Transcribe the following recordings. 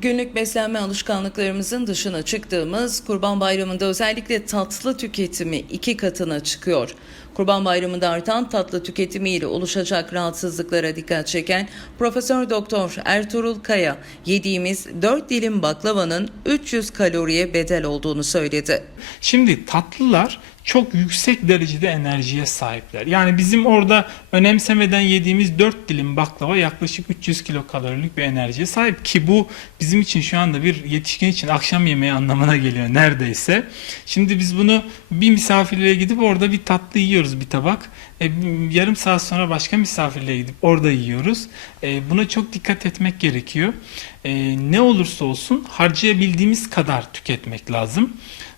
Günlük beslenme alışkanlıklarımızın dışına çıktığımız Kurban Bayramı'nda özellikle tatlı tüketimi iki katına çıkıyor. Kurban Bayramı'nda artan tatlı tüketimiyle oluşacak rahatsızlıklara dikkat çeken Profesör Doktor Ertuğrul Kaya, yediğimiz 4 dilim baklavanın 300 kaloriye bedel olduğunu söyledi. Şimdi tatlılar çok yüksek derecede enerjiye sahipler. Yani bizim orada önemsemeden yediğimiz 4 dilim baklava yaklaşık 300 kilokalorilik bir enerjiye sahip ki bu bizim için şu anda bir yetişkin için akşam yemeği anlamına geliyor neredeyse. Şimdi biz bunu bir misafirliğe gidip orada bir tatlı yiyoruz bir tabak. E, yarım saat sonra başka misafirliğe gidip orada yiyoruz. E, buna çok dikkat etmek gerekiyor. E, ne olursa olsun harcayabildiğimiz kadar tüketmek lazım.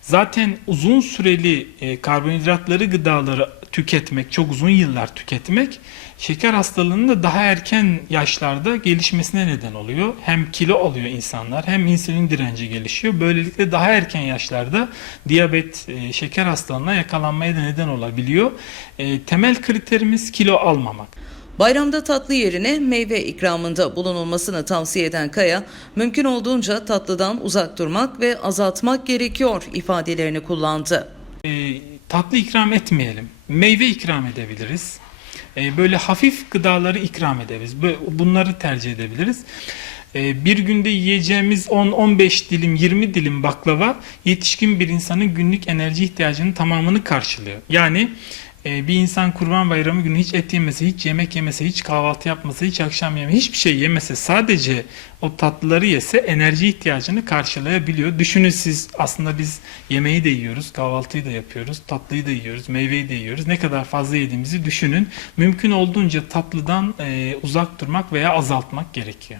Zaten uzun süreli e, karbonhidratları gıdaları tüketmek, çok uzun yıllar tüketmek şeker hastalığının da daha erken yaşlarda gelişmesine neden oluyor. Hem kilo alıyor insanlar hem insülin direnci gelişiyor. Böylelikle daha erken yaşlarda diyabet, e, şeker hastalığına yakalanmaya da neden olabiliyor. E, temel kriterimiz kilo almamak. Bayramda tatlı yerine meyve ikramında bulunulmasını tavsiye eden Kaya, mümkün olduğunca tatlıdan uzak durmak ve azaltmak gerekiyor ifadelerini kullandı. E, tatlı ikram etmeyelim. Meyve ikram edebiliriz. E, böyle hafif gıdaları ikram edebiliriz. Bunları tercih edebiliriz. E, bir günde yiyeceğimiz 10-15 dilim, 20 dilim baklava yetişkin bir insanın günlük enerji ihtiyacının tamamını karşılıyor. Yani bir insan kurban bayramı günü hiç et yemese, hiç yemek yemese, hiç kahvaltı yapmasa, hiç akşam yemese, hiçbir şey yemese sadece o tatlıları yese enerji ihtiyacını karşılayabiliyor. Düşünün siz aslında biz yemeği de yiyoruz, kahvaltıyı da yapıyoruz, tatlıyı da yiyoruz, meyveyi de yiyoruz. Ne kadar fazla yediğimizi düşünün. Mümkün olduğunca tatlıdan e, uzak durmak veya azaltmak gerekiyor.